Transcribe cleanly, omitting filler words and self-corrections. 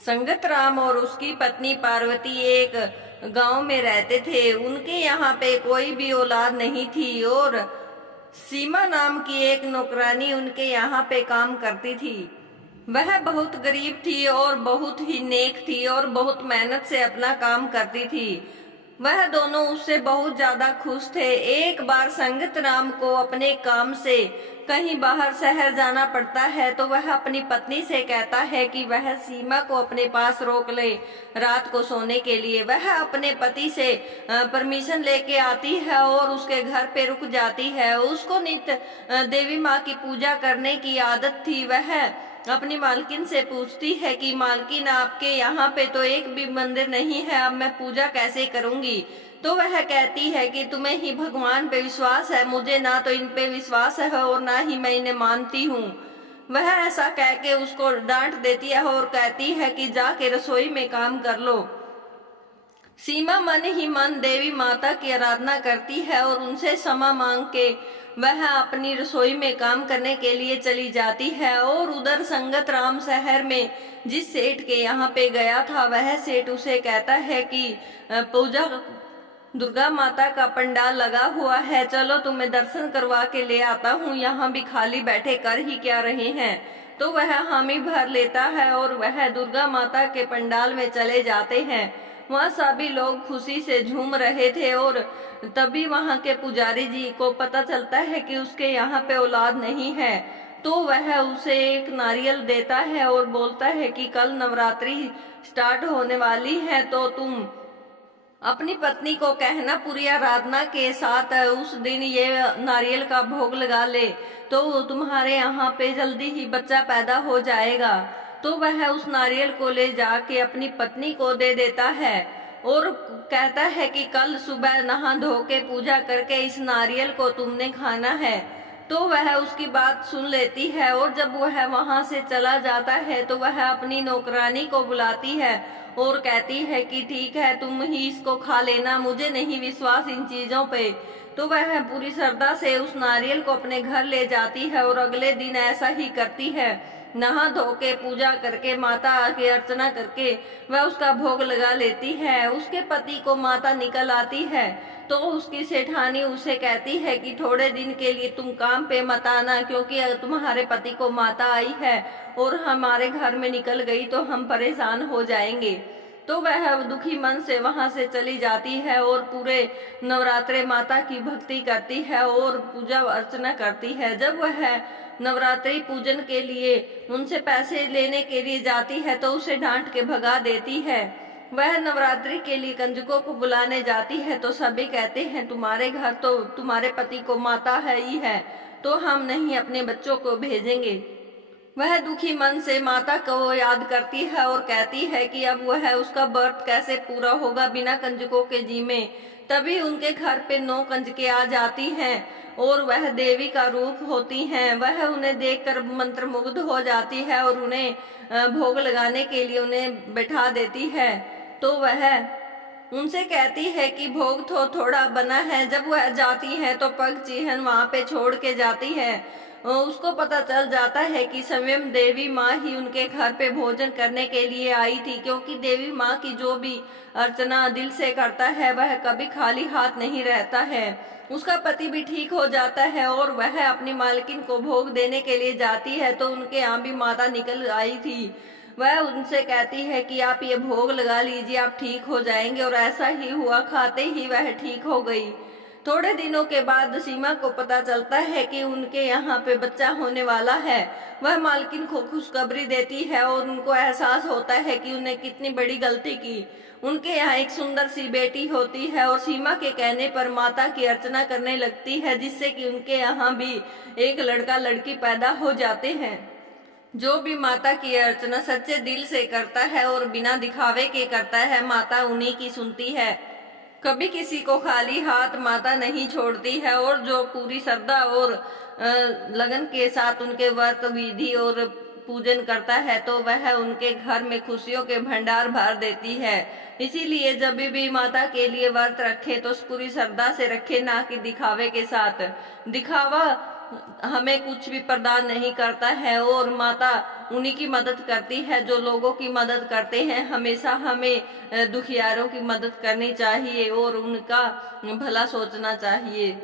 संगत राम और उसकी पत्नी पार्वती एक गांव में रहते थे। उनके यहाँ पे कोई भी औलाद नहीं थी और सीमा नाम की एक नौकरानी उनके यहाँ पे काम करती थी। वह बहुत गरीब थी और बहुत ही नेक थी और बहुत मेहनत से अपना काम करती थी। वह दोनों उससे बहुत ज्यादा खुश थे। एक बार संगत राम को अपने काम से कहीं बाहर शहर जाना पड़ता है तो वह अपनी पत्नी से कहता है कि वह सीमा को अपने पास रोक ले रात को सोने के लिए। वह अपने पति से परमिशन लेके आती है और उसके घर पे रुक जाती है। उसको नित्य देवी माँ की पूजा करने की आदत थी। वह अपनी मालकिन से पूछती है कि मालकिन, आपके यहाँ पे तो एक भी मंदिर नहीं है, अब मैं पूजा कैसे करूंगी? तो वह कहती है कि तुम्हें ही भगवान पे विश्वास है, मुझे ना तो इन पे विश्वास है और ना ही मैं इन्हें मानती हूँ। वह ऐसा कह के उसको डांट देती है और कहती है कि जाके रसोई में काम कर लो। सीमा मन ही मन देवी माता की आराधना करती है और उनसे क्षमा मांग के वह अपनी रसोई में काम करने के लिए चली जाती है। और उधर संगत राम शहर में जिस सेठ के यहाँ पे गया था, वह सेठ उसे कहता है कि पूजा दुर्गा माता का पंडाल लगा हुआ है, चलो तुम्हें दर्शन करवा के ले आता हूँ, यहाँ भी खाली बैठे कर ही क्या रहे हैं। तो वह हामी भर लेता है और वह दुर्गा माता के पंडाल में चले जाते हैं। वहाँ सभी लोग खुशी से झूम रहे थे और तभी वहाँ के पुजारी जी को पता चलता है कि उसके यहाँ पे औलाद नहीं है। तो वह उसे एक नारियल देता है और बोलता है कि कल नवरात्रि स्टार्ट होने वाली है, तो तुम अपनी पत्नी को कहना पूरी आराधना के साथ उस दिन ये नारियल का भोग लगा ले, तो तुम्हारे यहाँ पे जल्दी ही बच्चा पैदा हो जाएगा। तो वह उस नारियल को ले जाके अपनी पत्नी को दे देता है और कहता है कि कल सुबह नहा धो के पूजा करके इस नारियल को तुमने खाना है। तो वह उसकी बात सुन लेती है और जब वह वहां से चला जाता है तो वह अपनी नौकरानी को बुलाती है और कहती है कि ठीक है, तुम ही इसको खा लेना, मुझे नहीं विश्वास इन चीजों पे। तो वह पूरी श्रद्धा से उस नारियल को अपने घर ले जाती है और अगले दिन ऐसा ही करती है। नहा धो के पूजा करके माता की अर्चना करके वह उसका भोग लगा लेती है। उसके पति को माता निकल आती है तो उसकी सेठानी उसे कहती है कि थोड़े दिन के लिए तुम काम पे मत आना, क्योंकि अगर तुम्हारे पति को माता आई है और हमारे घर में निकल गई तो हम परेशान हो जाएंगे। तो वह दुखी मन से वहां से चली जाती है और पूरे नवरात्रे माता की भक्ति करती है और पूजा अर्चना करती है। जब वह नवरात्रि पूजन के लिए उनसे पैसे लेने के लिए जाती है तो उसे डांट के भगा देती है। वह नवरात्रि के लिए कंजकों को बुलाने जाती है तो सभी कहते हैं तुम्हारे घर तो तुम्हारे पति को माता है ही है, तो हम नहीं अपने बच्चों को भेजेंगे। वह दुखी मन से माता को याद करती है और कहती है कि अब वह उसका व्रत कैसे पूरा होगा बिना कंजकों के जी में। तभी उनके घर पे 9 कंजकें आ जाती हैं और वह देवी का रूप होती हैं। वह उन्हें देखकर मंत्रमुग्ध हो जाती है और उन्हें भोग लगाने के लिए उन्हें बैठा देती है। तो वह उनसे कहती है कि भोग तो थोड़ा बना है। जब वह जाती है तो पग चिन्ह वहां पे छोड़ के जाती है। उसको पता चल जाता है कि स्वयं देवी माँ ही उनके घर पे भोजन करने के लिए आई थी, क्योंकि देवी माँ की जो भी अर्चना दिल से करता है वह कभी खाली हाथ नहीं रहता है। उसका पति भी ठीक हो जाता है और वह अपनी मालकिन को भोग देने के लिए जाती है तो उनके यहाँ भी माता निकल आई थी। वह उनसे कहती है कि आप ये भोग लगा लीजिए, आप ठीक हो जाएंगे। और ऐसा ही हुआ, खाते ही वह ठीक हो गई। थोड़े दिनों के बाद सीमा को पता चलता है कि उनके यहाँ पे बच्चा होने वाला है। वह मालकिन को खुशखबरी देती है और उनको एहसास होता है कि उन्हें कितनी बड़ी गलती की। उनके यहाँ एक सुंदर सी बेटी होती है और सीमा के कहने पर माता की अर्चना करने लगती है, जिससे कि उनके यहाँ भी एक लड़का लड़की पैदा हो जाते हैं। जो भी माता की अर्चना सच्चे दिल से करता है और बिना दिखावे के करता है, माता उन्हीं की सुनती है। कभी किसी को खाली हाथ माता नहीं छोड़ती है और जो पूरी श्रद्धा और लगन के साथ उनके व्रत विधि और पूजन करता है तो वह उनके घर में खुशियों के भंडार भर देती है। इसीलिए जब भी माता के लिए व्रत रखे तो पूरी श्रद्धा से रखे, ना कि दिखावे के साथ। दिखावा हमें कुछ भी प्रदान नहीं करता है और माता उन्हीं की मदद करती है जो लोगों की मदद करते हैं। हमेशा हमें दुखियारों की मदद करनी चाहिए और उनका भला सोचना चाहिए।